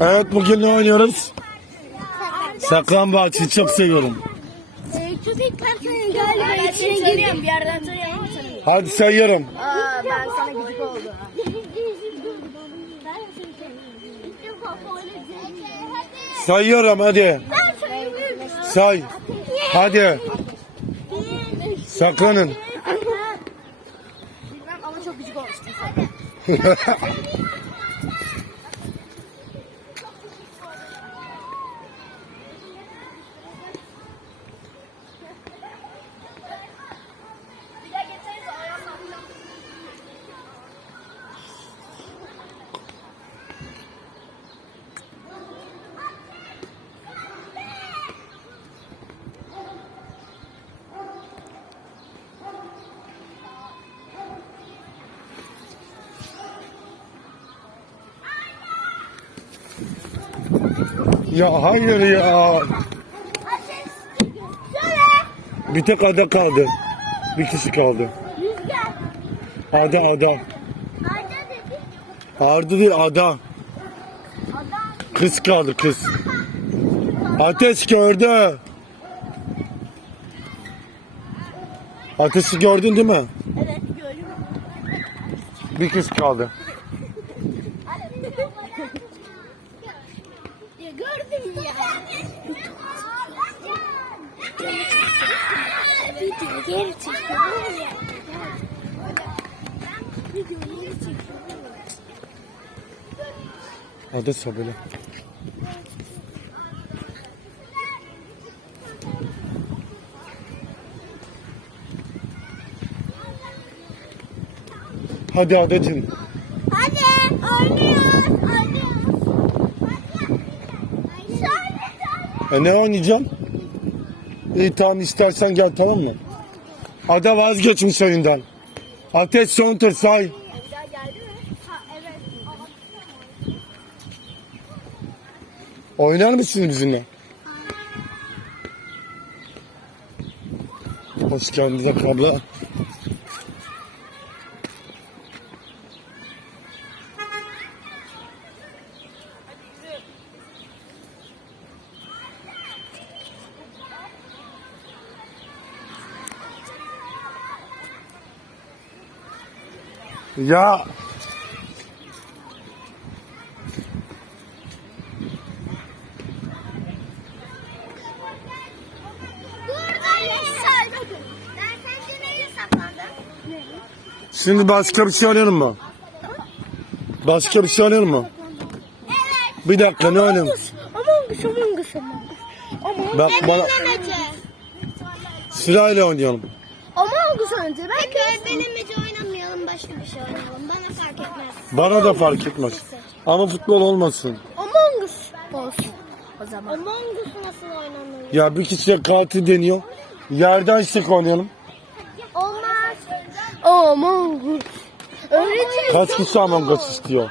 Evet bugün ne oynuyoruz? Saklambaç çok seviyorum. Köpek parkının galiba içine girdim. Bir yerden tanıyorum ama tanımıyorum. Hadi sayıyorum. Aa ben sana gıcık oldu. Sayıyorum hadi. Say. Hadi. Saklanın. Bilmem ama çok gıcık olmuştum. Ya hayır ya. Bir tek ada kaldı. Bir kişi kaldı. Ada ada. Arda değil ada. Kız kaldı kız. Ateş gördü. Ateşi gördün değil mi? Evet gördüm. Bir kız kaldı. ya gördüm ya. Video geri çekiyorum. Video geri çekiyorum. Sabırlı. Hadi adacım. Hadi oynuyoruz. Oynuyoruz. Söyle söyle. E ne oynayacağım? İyi tamam istersen gel tamam mı? Ada vazgeçmiş oyundan. Ateş son tur say. Oynar mısınız bizimle? Hoş geldiniz abla. Ya şimdi başka bir şey oynayalım mı? Başka bir şey oynayalım mı? Evet. Bir dakika ne oynayalım? Among Us, Among Us, Among Us. Bak bana sırayla oynayalım. Among Us önce. Ben Bilmece başka bir şey oynayalım. Bana fark etmez. Bana da fark etmez. Ama futbol olmasın. Among Us olsun o zaman. Among Us nasıl oynanıyor? Ya bir kişiye katil deniyor. Yerden sık oynayalım. Olmaz. Among Us. Öğretmenim. Kaç kişi Among Us istiyor?